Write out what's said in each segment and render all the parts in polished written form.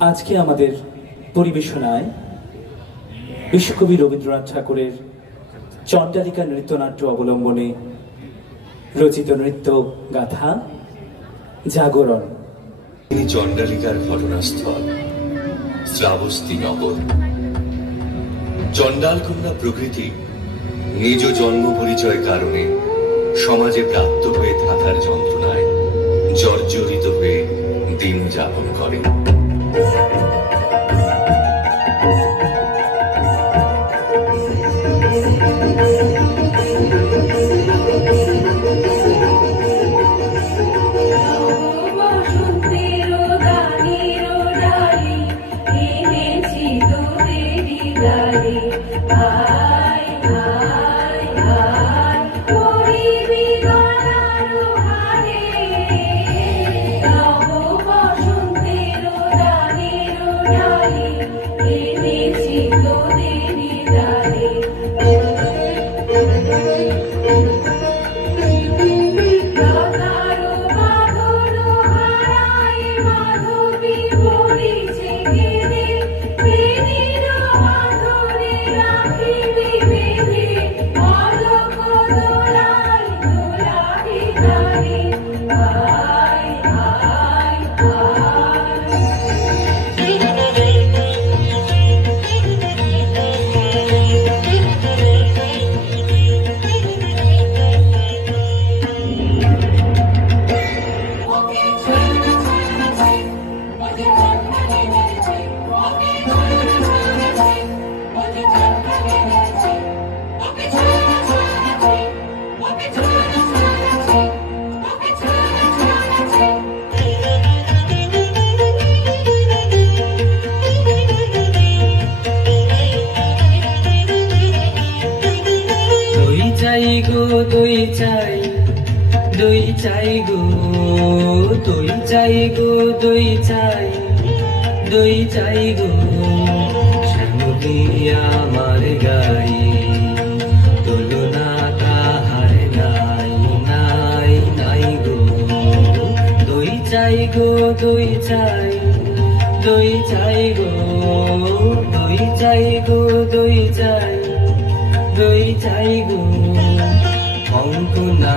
আজকে আমাদের পরিবেশনায় বিশ্বকবি রবীন্দ্রনাথ ঠাকুরের চণ্ডালিকা নৃত্যনাট্য অবলম্বনে রচিত নৃত্য গাথা জাগরণ। চণ্ডালিকার ঘটনাস্থল শ্রাবস্তি নগর। চণ্ডাল কন্যা প্রকৃতি নিজ জন্ম পরিচয় কারণে সমাজে প্রাপ্ত হয়ে থাকার যন্ত্রণায় জর্জরিত হয়ে দিন যাপন করে।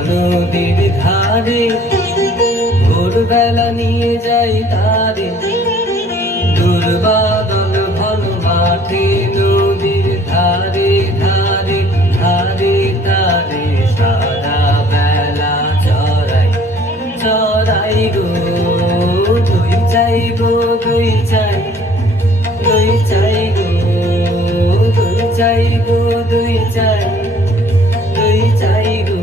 নদীর ধারে ভোরবেলা নিয়ে যাই তারে, দুর্বাদল ঘন মাঠে নদীর ধারে ধারে ধারে তারে সারা বেলা চড়াই চড়াই গো। দই চাই গো দই চাই, দই চাই গো দই চাই গো দই চাই, দই চাই গো।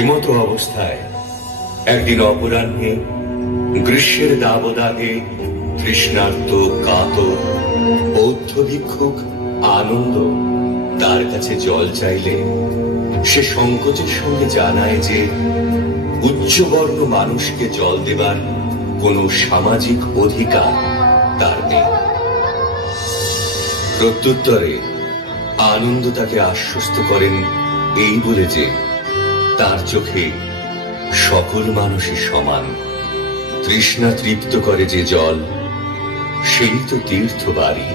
এমতো অবস্থায় একদিন অপরাহ্নে গ্রীষ্মের দাবদাহে তৃষ্ণার্ত কাতর বৌদ্ধ ভিক্ষুক আনন্দ তার কাছে জল চাইলে সে সংকোচের সঙ্গে জানায় যে উচ্চবর্ণ মানুষকে জল দেবার কোনো সামাজিক অধিকার তার নেই। প্রত্যুত্তরে আনন্দ তাকে আশ্বস্ত করেন এই বলে যে তার চোখে সকল মানুষই সমান। তৃষ্ণা তৃপ্ত করে যে জল, সেই তো তীর্থ বাড়ি।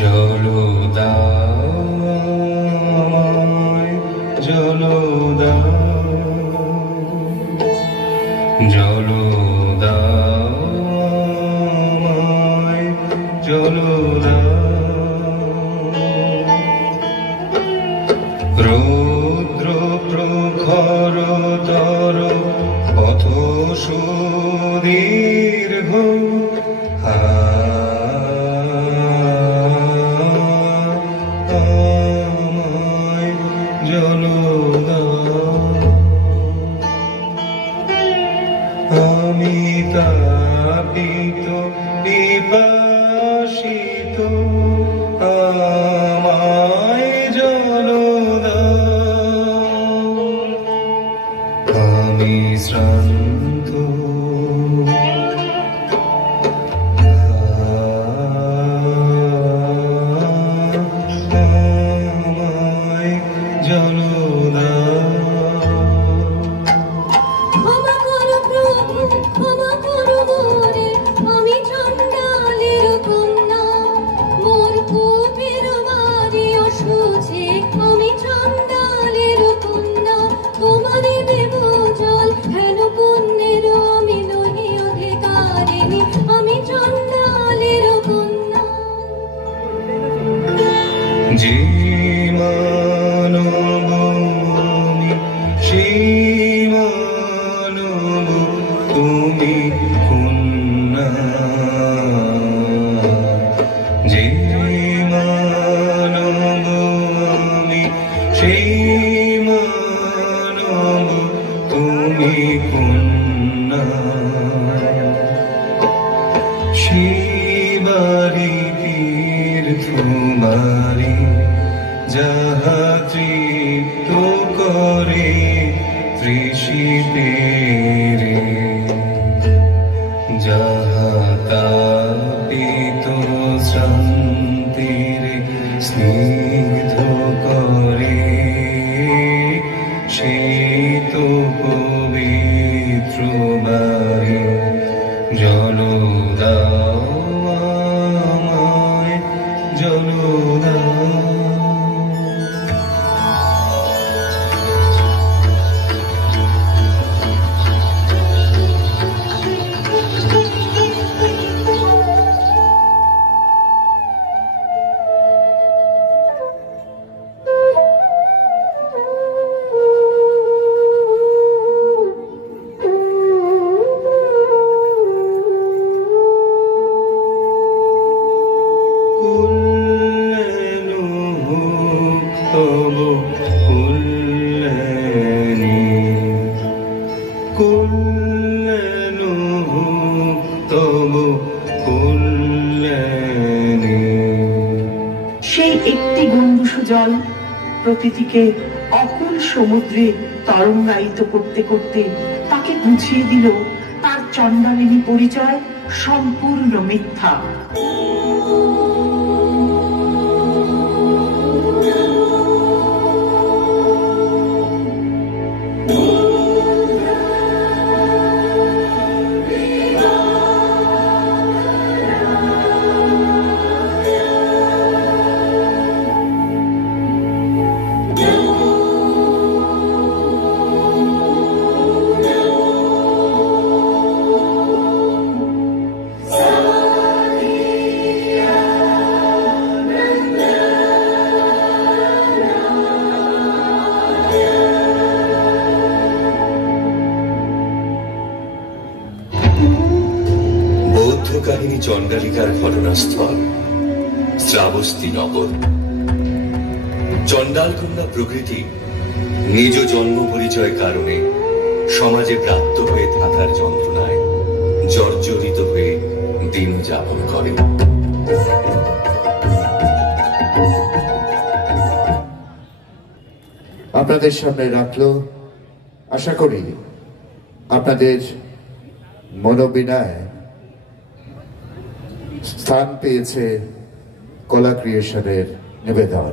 জল দাও জল দাও জল দাও জল দাও। রৌদ্র প্রখর তর পথ সুদীর্ঘ জল দাও। আমি তাপিত পিপাসিত, আমায় জল দাও। আমি শ্রান্ত, আমায় জল দাও। ক্ষমা করো প্রভু, ক্ষমা করো মোরে, আমি চণ্ডালের কন্যা। মোর কুপের বাড়ি অসুচি, আমি চণ্ডালের কন্যা। তোমারে দেব জল, হেন পুণ্যের আমি নহি অধিকারিণী, আমি চণ্ডালের কন্যা। যে মানব আমি, সেই মানব তুমি কন্যা। যে মানব আমি, সেই মানব তুমি কন্যা। শিবারি তীর্থ মারি যাহা তৃপ্ত করে তৃষিতের, যাহা তাপিত শান্তির স্নিগ্ধ করে, সেই তো পবিত্র বাড়ি। জল দাও আমায়, জল দাও। সেই একটি গণ্ডূষ জল প্রকৃতিকে অকুল সমুদ্রে তরঙ্গায়িত করতে করতে তাকে বুঝিয়ে দিল তার চণ্ডালিনী পরিচয় সম্পূর্ণ মিথ্যা। কাহিনী চণ্ডালিকার ঘটনাস্থল শ্রাবস্তি নগর। চণ্ডালকন্যা প্রকৃতি নিজ জন্ম পরিচয় কারণে সমাজে প্রাপ্ত হয়ে থাকার যন্ত্রণায় জর্জরিত হয়ে দিন যাপন করে। আপনাদের সামনে রাখলো, আশা করি আপনাদের মনোবিনায় স্থান পেয়েছে কলা ক্রিয়েশনের নিবেদন।